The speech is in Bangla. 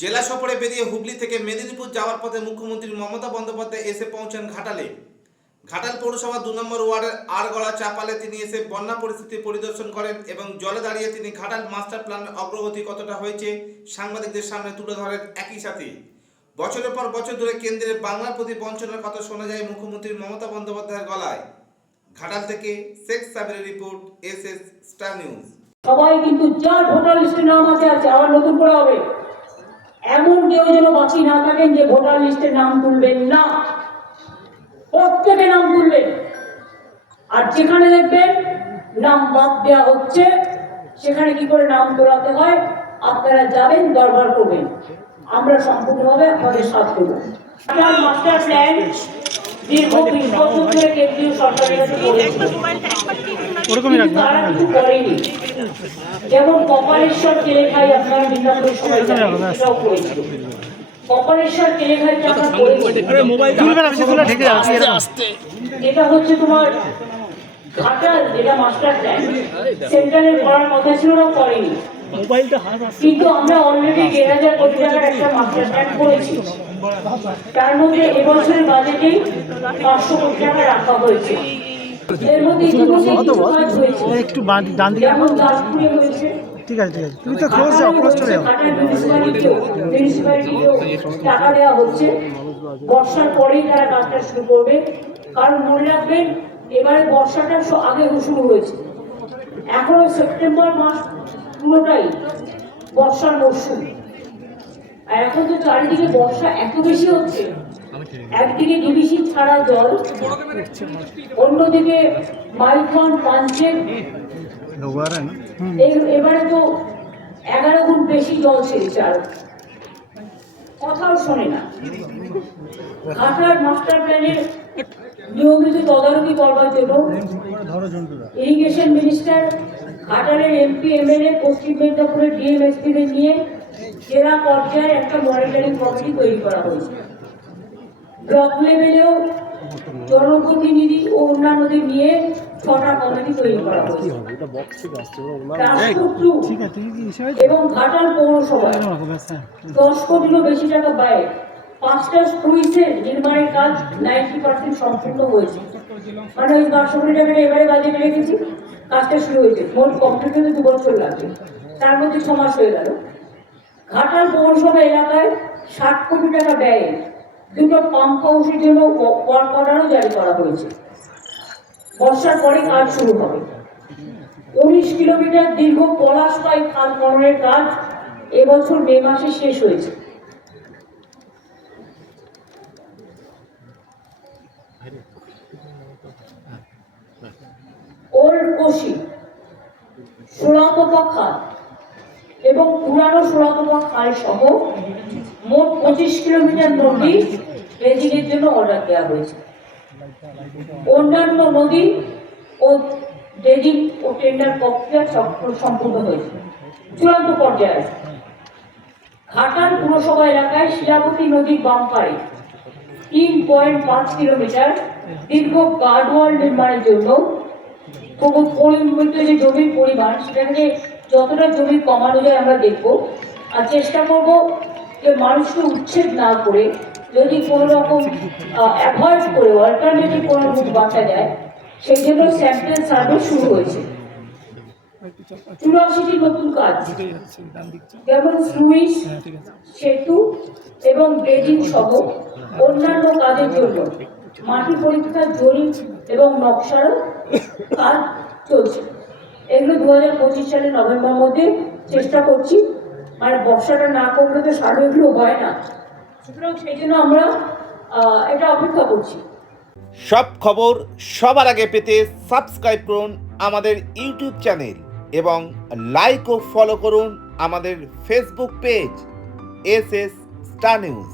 জেলা সফরে বেরিয়ে হুগলি থেকে মেদিনীপুর যাওয়ার পথে মুখ্যমন্ত্রী মমতা বন্দ্যোপাধ্যায় এসে পৌঁছান ঘাটালে। ঘাটাল পৌরসভা 2 নম্বর ওয়ার্ডের আড়গড়া চাপালে তিনি এসে বন্যা পরিস্থিতি পরিদর্শন করেন এবং জলে দাঁড়িয়ে তিনি ঘাটাল মাস্টার প্ল্যানের অগ্রগতি কতটা হয়েছে সাংবাদিকদের সামনে তুলে ধরেন। একই সাথে বছরের পর বছর ধরে কেন্দ্রের বাংলার প্রতি বঞ্চনার কথা শোনা যায় মুখ্যমন্ত্রী মমতা বন্দ্যোপাধ্যায়ের গলায়। ঘাটাল থেকে শেখ সাবিরের রিপোর্ট, এসএস স্টার নিউজ। সবাই কিন্তু যার ভোটার লিস্টে নাম আছে আবার নতুন করে হবে, এমন কেউ যেন বাকি না থাকেন যে ভোটার লিস্টে নাম তুলবেন না। প্রত্যেকে নাম তুলবেন। আর যেখানে দেখবেন নাম বাদ দেওয়া হচ্ছে সেখানে কি করে নাম তোলাতে হয় আপনারা যাবেন, দরবার করবেন। আমরা সম্পূর্ণভাবে আপনাদের সাথ দেব। মাস্টার প্ল্যান দীর্ঘ 20 বছর ধরে কেন্দ্রীয় সরকারের কাছে তারা কিছু করেনি। যেমন কপালেশ্বর কেলেখাই আপনারা মিদনাপুরের সবাই জানেন, এটাও করেছিল। কপালেশ্বর কেলেখাইটা আমরা করেছি। এটা হচ্ছে তোমার ঘাটাল, যেটা মাস্টার প্ল্যান সেন্ট্রালের করার কথা ছিল না, করেনি। কিন্তু আমরা অলরেডি 1,000 কোটি টাকার একটা মাস্টার প্ল্যান করেছি। তার মধ্যে এবছরের বাজেটে 500 কোটি টাকা রাখা হয়েছে। এর মধ্যে ইতিমধ্যে কিছু কাজ হয়েছে, একটু ডান দিকে যেমন দাসপুরে হয়েছে। ঠিক আছে তুমি তো ক্লোজ যাও, ক্লোজ চলে যাও। ঘাটাল মিউনিসিপ্যালিটিও টাকা দেওয়া হচ্ছে। বর্ষার পরেই তারা কাজটা শুরু করবে, কারণ মনে রাখবেন এবারে বর্ষাটা আগে শুরু হয়েছে। এখনো সেপ্টেম্বর মাস পুরোটাই বর্ষার মরশুম। আর এখন তো চারিদিকে বর্ষা এত বেশি হচ্ছে, একদিকে ডিবিসি ছাড়া জল, অন্যদিকে মাইথন পাঞ্চে এবারে তো 11 গুণ বেশি জল ছেড়েছে, আর কথাও শোনে না। ঘাটাল মাস্টার প্ল্যানের নিয়মিত তদারকি করবার জন্য ইরিগেশন মিনিস্টার, ঘাটালের এমপি এমএলএ, পশ্চিম মেদিনীপুরের ডিএমএসপিদের নিয়ে জেলা পর্যায়ে একটা মনিটরিং কমিটি তৈরি করা হয়েছে। ব্লক লেভেলেও জনপ্রতিনিধি ও অন্যান্যদের নিয়ে 6টা কমিটি তৈরি করা হয়েছে। এবং ঘাটাল পৌরসভায় 10 কোটিরও বেশি টাকা ব্যয়ে 5টা স্কুইসের নির্মাণের কাজ 90% সম্পূর্ণ হয়েছে। মানে ওই 500 কোটি টাকাটা এবারে বাজেটে রেখেছি, কাজটা শুরু হয়েছে। মোট কমপ্লিট হতে 2 বছর লাগবে, তার মধ্যে 6 মাস হয়ে গেল। ঘাটাল পৌরসভা এলাকায় 60 কোটি টাকা ব্যয়ে 2টো পাম্প হাউসের জন্য ওয়ার্ক অর্ডারও জারি করা হয়েছে। বর্ষার পরে কাজ শুরু হবে। 19 কিলোমিটার দীর্ঘ পলাশপাই খাল খননের কাজ এবছর মে মাসে শেষ হয়েছে। ওল্ড কোশি, সোলাতপা খাল এবং পুরানো সোলাতপা খাল সহ মোট 25 কিলোমিটার নদী ড্রেজিংয়ের জন্য অর্ডার দেওয়া হয়েছে। অন্যান্য নদী ও ড্রেজিং ও টেন্ডার প্রক্রিয়া সম্পূর্ণ হয়েছে, চূড়ান্ত পর্যায়ে। ঘাটাল পুরসভা এলাকায় শিলাবতী নদীর বাম পাড়ে 3.5 কিলোমিটার দীর্ঘ গার্ডওয়াল নির্মাণের জন্য পরিমিত যে জমির পরিমাণ, সেটাকে যতটা জমি কমানো যায় আমরা দেখব। আর চেষ্টা করব যে মানুষকে উচ্ছেদ না করে যদি কোনো রকম অ্যাভয়েড করে অল্টারনেটিভ কোনো রুট বাঁচা যায়, সেই জন্য স্যাম্পল সার্ভে শুরু হয়েছে। 84টি নতুন কাজ, যেমন স্লুইস, সেতু এবং ড্রেজিং সহ অন্যান্য কাজের জন্য মাটি পরীক্ষার জরিপ এবং নকশারও কাজ চলছে। এগুলো 2025 সালের নভেম্বর মধ্যে চেষ্টা করছি। মানে বর্ষাটা না করলে তো সার্ভেগুলো হয় না, সুতরাং সেই জন্য আমরা এটা অপেক্ষা করছি। সব খবর সবার আগে পেতে সাবস্ক্রাইব করুন আমাদের ইউটিউব চ্যানেল এবং লাইক ও ফলো করুন আমাদের Facebook page SS star news.